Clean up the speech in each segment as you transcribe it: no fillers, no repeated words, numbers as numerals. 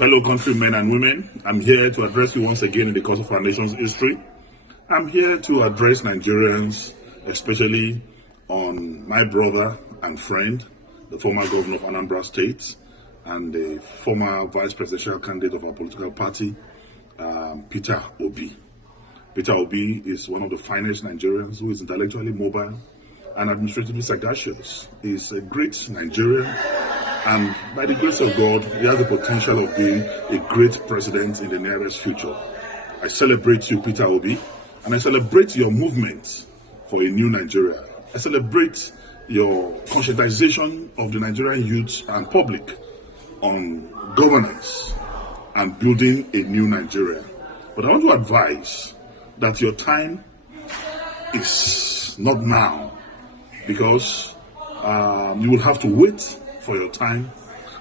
Fellow countrymen and women, I'm here to address you once again in the course of our nation's history. I'm here to address Nigerians, especially on my brother and friend, the former governor of Anambra State and the former vice presidential candidate of our political party, Peter Obi. Peter Obi is one of the finest Nigerians who is intellectually mobile and administratively sagacious. He's a great Nigerian, and by the grace of God, he has the potential of being a great president in the nearest future. I celebrate you, Peter Obi, and I celebrate your movement for a new Nigeria. I celebrate your conscientization of the Nigerian youth and public on governance and building a new Nigeria. But I want to advise that your time is not now, because you will have to wait for your time.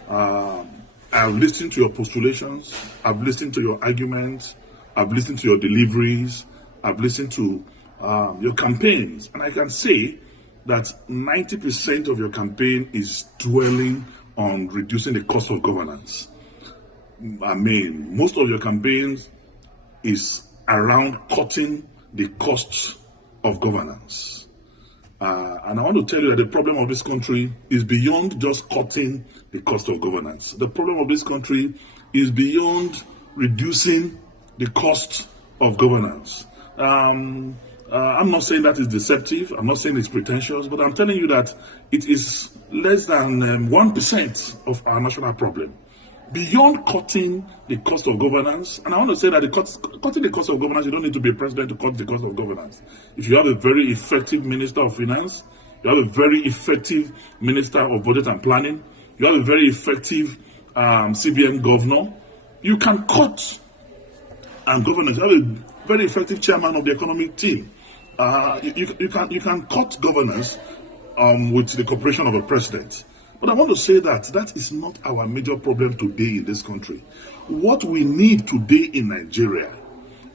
I've listened to your postulations, I've listened to your arguments, I've listened to your deliveries, I've listened to your campaigns, and I can say that 90% of your campaign is dwelling on reducing the cost of governance. I mean, most of your campaigns is around cutting the costs of governance. And I want to tell you that the problem of this country is beyond just cutting the cost of governance. The problem of this country is beyond reducing the cost of governance. I'm not saying that is deceptive, I'm not saying it's pretentious, but I'm telling you that it is less than 1% of our national problem. Beyond cutting the cost of governance, and I want to say that cutting the cost of governance, you don't need to be a president to cut the cost of governance. If you have a very effective Minister of Finance, you have a very effective Minister of Budget and Planning, you have a very effective CBN governor, you can cut governance. You have a very effective chairman of the economic team. You can cut governance with the cooperation of a president. But I want to say that is not our major problem today in this country. What we need today in Nigeria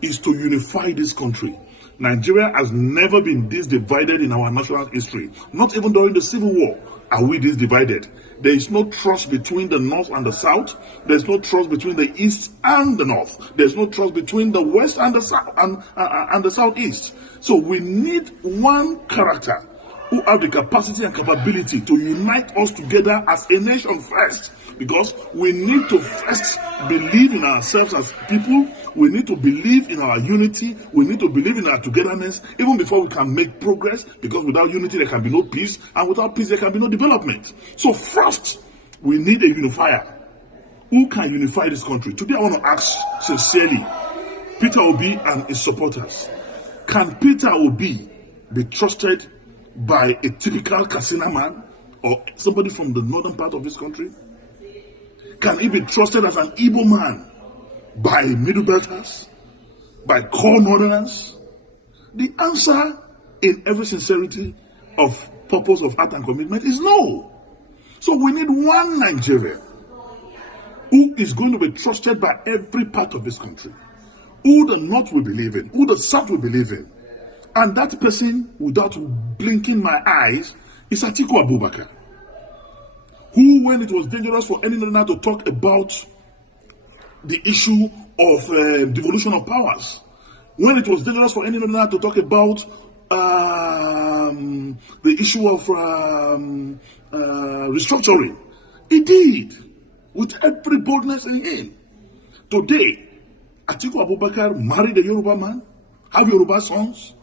is to unify this country. Nigeria has never been this divided in our national history. Not even during the Civil War are we this divided. There is no trust between the North and the South. There is no trust between the East and the North. There is no trust between the West and the South and the Southeast. So we need one character who have the capacity and capability to unite us together as a nation first, because we need to first believe in ourselves as people. We need to believe in our unity. We need to believe in our togetherness even before we can make progress, because without unity there can be no peace, and without peace there can be no development. So first, we need a unifier. Who can unify this country? Today I want to ask sincerely Peter Obi and his supporters, can Peter Obi be trusted by a typical Katsina man or somebody from the northern part of this country? Can he be trusted as an Igbo man by Middle Belters, by core northerners? The answer, in every sincerity of purpose of heart and commitment, is no. So we need one Nigeria who is going to be trusted by every part of this country, who the North will believe in, who the South will believe in. And that person, without blinking my eyes, is Atiku Abubakar, who, when it was dangerous for any northerner to talk about the issue of devolution of powers, when it was dangerous for any northerner to talk about the issue of restructuring, he did, with every boldness in him. Today, Atiku Abubakar married a Yoruba man, have Yoruba sons.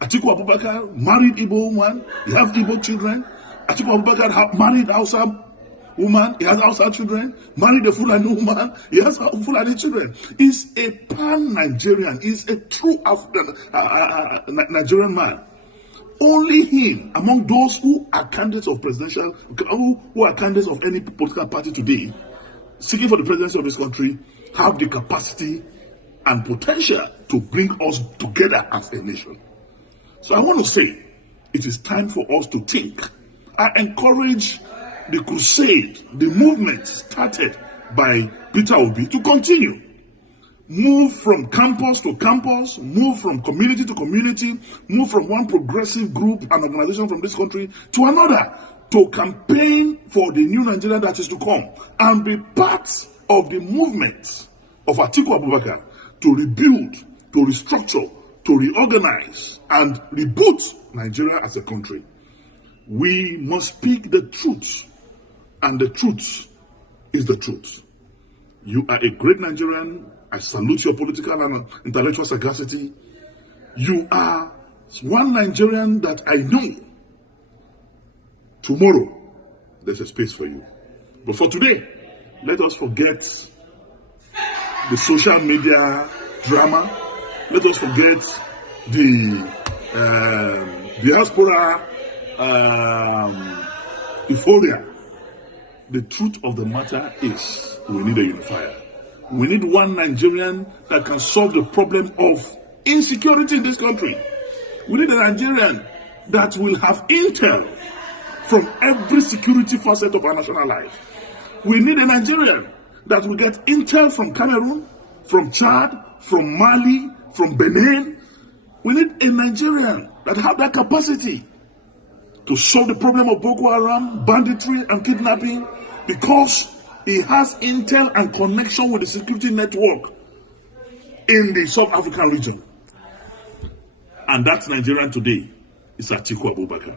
Atiku Abubakar married Igbo woman, he has Igbo children. Atiku Abubakar married Hausa woman, he has Hausa children. Married a Fulani woman, he has Fulani children. He's a pan-Nigerian, he's a true African Nigerian man. Only him, among those who are candidates of presidential, who are candidates of any political party today, seeking for the presidency of this country, have the capacity and potential to bring us together as a nation. So I want to say, it is time for us to think. I encourage the crusade, the movement started by Peter Obi to continue. Move from campus to campus, move from community to community, move from one progressive group and organization from this country to another, to campaign for the new Nigeria that is to come, and be part of the movement of Atiku Abubakar to rebuild, to restructure, to reorganize, and reboot Nigeria as a country. We must speak the truth, and the truth is the truth. You are a great Nigerian. I salute your political and intellectual sagacity. You are one Nigerian that I know. Tomorrow, there's a space for you. But for today, let us forget the social media drama. Let us forget the diaspora euphoria. The truth of the matter is we need a unifier. We need one Nigerian that can solve the problem of insecurity in this country. We need a Nigerian that will have intel from every security facet of our national life. We need a Nigerian that will get intel from Cameroon, from Chad, from Mali, from Benin. We need a Nigerian that have that capacity to solve the problem of Boko Haram, banditry, and kidnapping, because he has intel and connection with the security network in the South African region. And that Nigerian today is Atiku Abubakar.